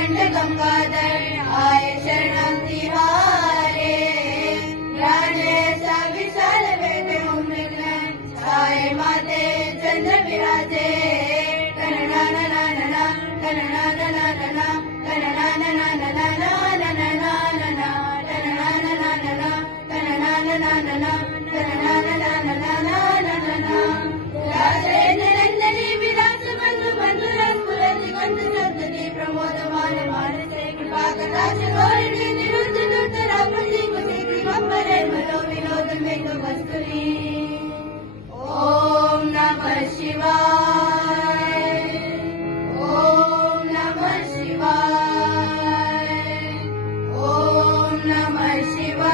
नीलकंठ गंगाधर आए शरणं तिहारे ज्ञाने विशाल वेद छाए माते चंद्र विराजे तननाननानना तननाननानना तननाननानना तननाननानना तननाननानना तननाननानना नंदनी विलास बंधु बंधु रघुकुल कंठ संतति प्रमोदमान मानसे कृपा कटाक्ष